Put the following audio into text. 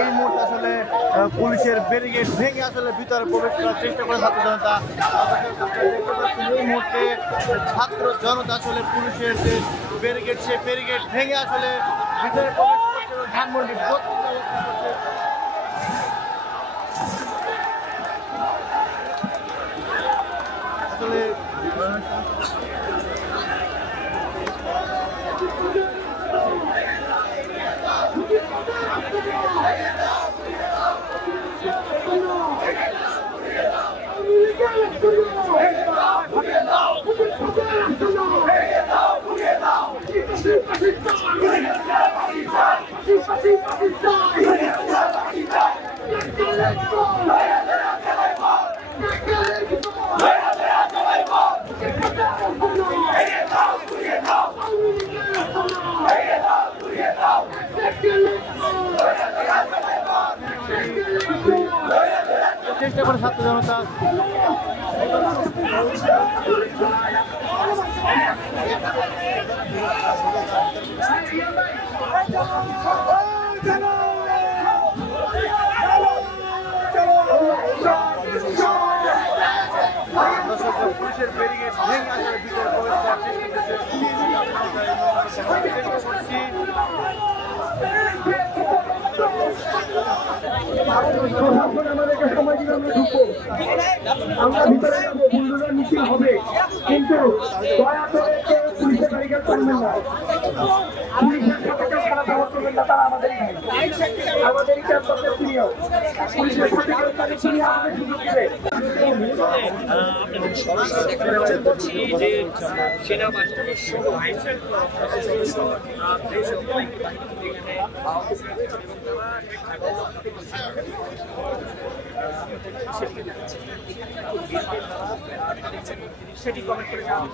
এই মুহূর্তে আসলে পুলিশের ব্যারিকেড ভেঙে আসলে ভিতরে প্রবেশ করার চেষ্টা করে ছাত্র জনতা। এই মুহূর্তে ছাত্র জনতা আসলে পুলিশের যে ব্যারিকেড সেই ব্যারিকেড ভেঙে আসলে ভিতরে প্রবেশ করছে এবং ধানমন্ডি আসলে চেষ্টা করে ছাত্র জনতা পুলিশের ব্যারিকেড ভেঙে আসলে ভিতরে প্রবেশ করার চেষ্টা করছি। আমাদেরকে সময় দিলে আমরা ঢুকবো, আমরা ভিতরে যাবো, বুলডোজার মিছিল হবে, কিন্তু দয়া করে কেউ পুলিশের ব্যারিকেড করবেন না, পুলিশের সাথে কেউ খারাপ ব্যবহার করবেন না, তারা আমাদেরই ক্যাম্পাসের সিনিয়র, পুলিশের সাথে কেউ তাদের সিনিয়র আমাদের সুযোগ দেবে। সেটি কমেন্ট করে যাওয়া